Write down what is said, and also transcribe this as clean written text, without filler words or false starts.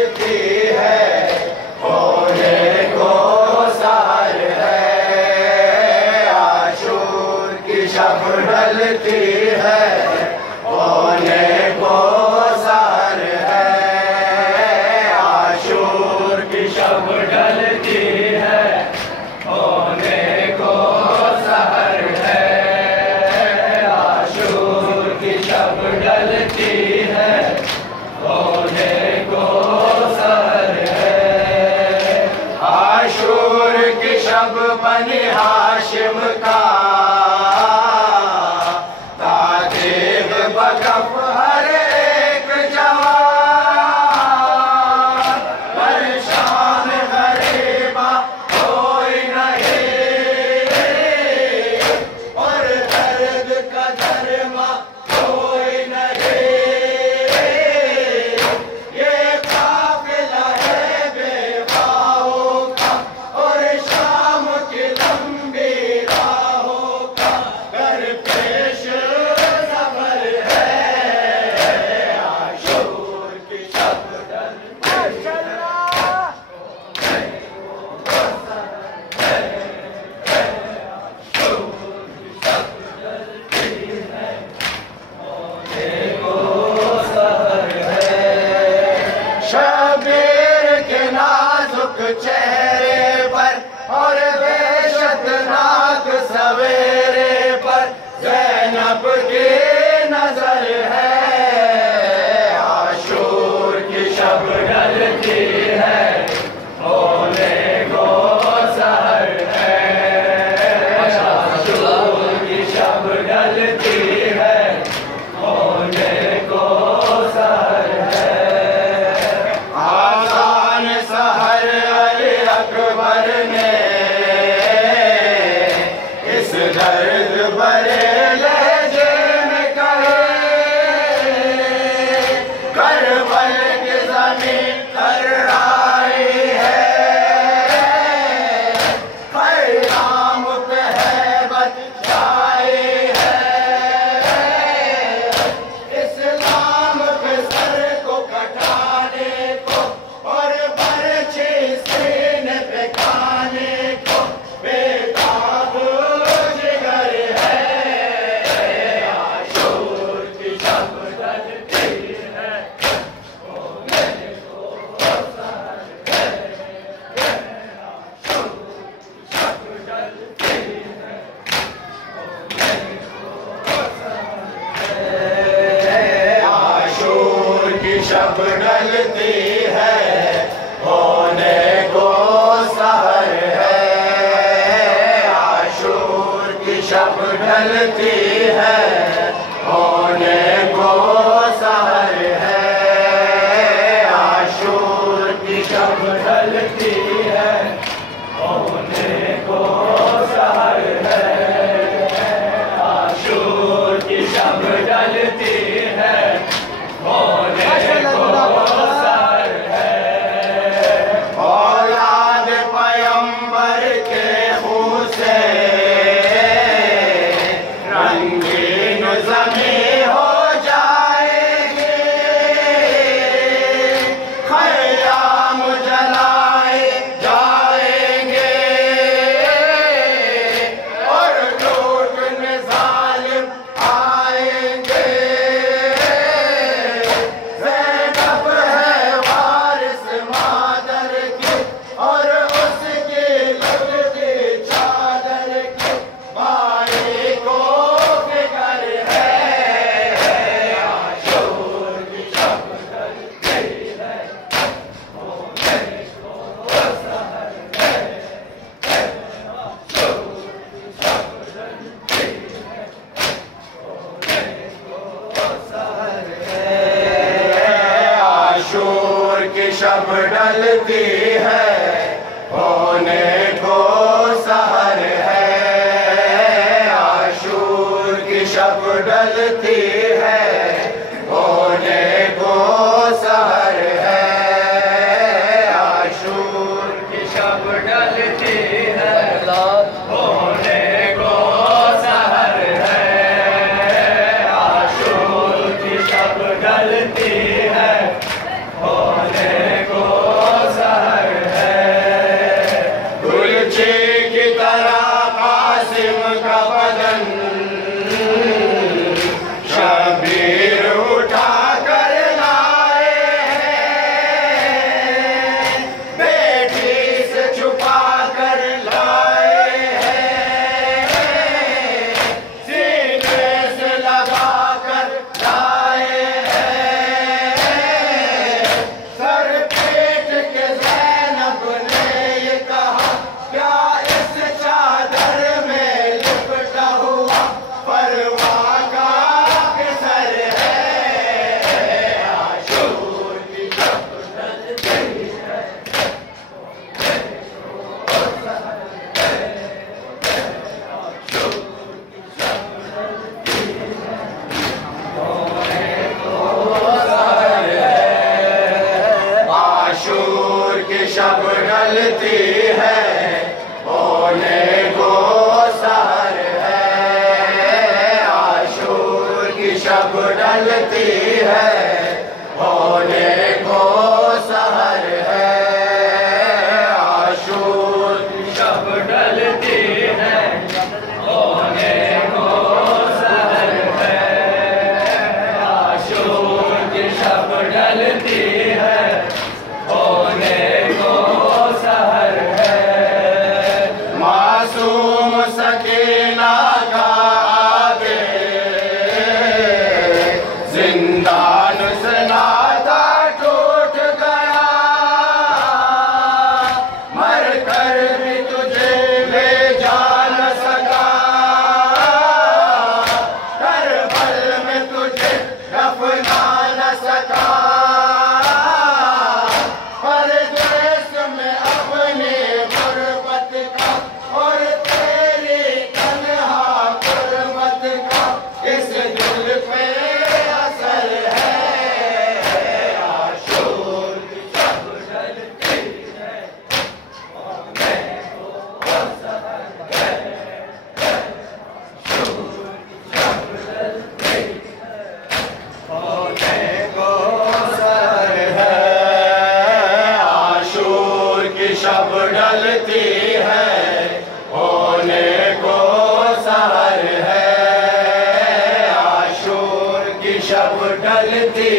ढलती है, होने को सहर है। आशूर की शब ढलती है, होने को सहर है। आशूर की शब ढलती है, होने को सहर है। आशूर की शब ढलती है, होने को सहर है। आशूर की शब बनी हाशिम का ताकीब बकफ हर एक जवान। परेशान गरीबा कोई नहीं, और दर्द का दरमा कोई नहीं। ये काफिला है बेवाओं का, और शाम की लंबी राहों का घर पेश सफर है। आशूर की शब शबीर के नाजुक चेहरे पर और बेशतनाक सवेरे पर ज़ैनब की नजर है। आशूर की शब ढलती है, होने को सहर है। आशूर की शब ढलती है, होने को सहर है। आज़ान सहर अली अकबर ने इस दर्द भरे लहजे में कहे। करबल की ज़मीन कर्राई है, ख़याम पे हैबत छाई है। इस्लाम के सर को कटाने को और बरछी सीने पे खाने को बेताब जिगर है। आशूर की शब ढलती है, होने को सहर है। आशूर की शब ढलती है, होने को सहर है। आशूर की शब ढलती है, होने को सहर है। आशूर की शब ढलती है, होने को सहर है। आशूर की शब ढलती है, होने को सहर है। आशूर की शब ढलती है, होने को सहर है। औलाद पैगंबर के मुँह से रंगीन ज़मीं हो जाएगी। ख़याम जलाए जाएंगे, और लूटने ज़ालिम आएंगे। ज़ैनब है वारिस मादर की, और उसकी लुटती चादर की माई को फिक्र है। आशूर की शब ढलती है, होने को सहर है। आशूर की शब ढलती है, होने को सहर है। आशूर की शब ढलती है, होने को सहर है। आशूर की शब ढलती है, होने को सहर है। आशूर की शब ढलती है, होने को सहर है। आशूर की शब ढलती है, होने को डलती है, होने को सहर है। आशूर की शब डलती है, होने को सहर है। आशूर की शब डलती है, होने को सहर है। आशूर की शब डलती है, होने को सहर है। मासूम सकीना का आगे जिंदान से नाता टूट गया, मर कर भी तुझे ले जा न सका। करबल में तुझे दफना न सका, परदेश में अपनी गुर्बत का और तेरी तन्हा गुर्बत का इस दिल पे असर है। आशूर की शब डलती है, होने को सहर है। आशूर की शब डलती है, होने को सहर है। आशूर की शब डलती है, होने को सहर है। आशूर की शब डलती